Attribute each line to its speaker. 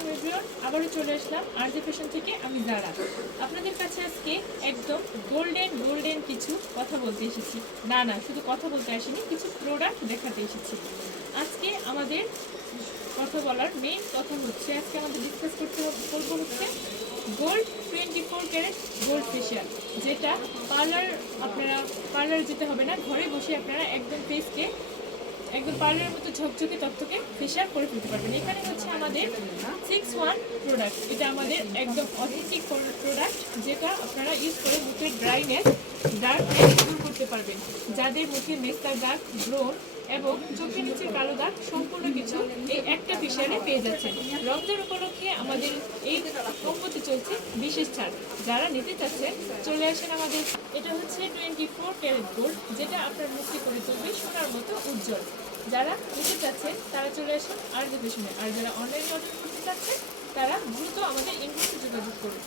Speaker 1: আলাইকুম আবারও চলে আসলাম আরজে ফ্যাশন থেকে, আমি জারা আপনাদের কাছে আজকে একদম গোল্ডেন গোল্ডেন কিছু কথা বলতে এসেছি। না না, শুধু কথা বলতে আসিনি, কিছু প্রোডাক্ট দেখাতে এসেছি। আজকে আমাদের কথা বলার মেইন কথা হচ্ছে, আজকে আমাদের ডিসকাস করতে করব হচ্ছে gold twenty four carat gold facial যেটা পার্লার আপনারা পার্লার যেতে হবে না, ঘরে বসে আপনারা একদম ফেসকে একদম পার্লারের মতো ঝকঝকে তথ্যকে ফেশিয়াল করে ফেলতে পারবেন। এখানে হচ্ছে আমাদের সিক্স ওয়ান প্রোডাক্ট এটা আমাদের একদম অথেন্টিক প্রোডাক্ট যেটা আপনারা ইউজ করে মুখের ড্রাইনেস ডার্কনেস দূর করতে পারবেন। যাদের মুখে মেস্তার দাগ, ব্রণ এবং চোখের নিচে কালো দাগ সম্পূর্ণ কিছু এই একটা ফেশিয়ালে পেয়ে যাচ্ছেন। রমজান উপলক্ষে আমাদের এই কম্বোতে চলছে বিশেষ ছাড়। যারা নিতে চাচ্ছেন, চলে আসেন আমাদের। এটা হচ্ছে টোয়েন্টি ফোর ক্যারেট গোল্ড যেটা আপনার মুখে করে তুলবে, সোনার মতো উজ্জ্বল। যারা নিতে চাচ্ছেন তারা চলে আসেন আরজি পেশনে আর যারা অনলাইনে অর্ডার করতে চাচ্ছেন তারা দ্রুত আমাদের ইংলিশে যোগাযোগ করুন।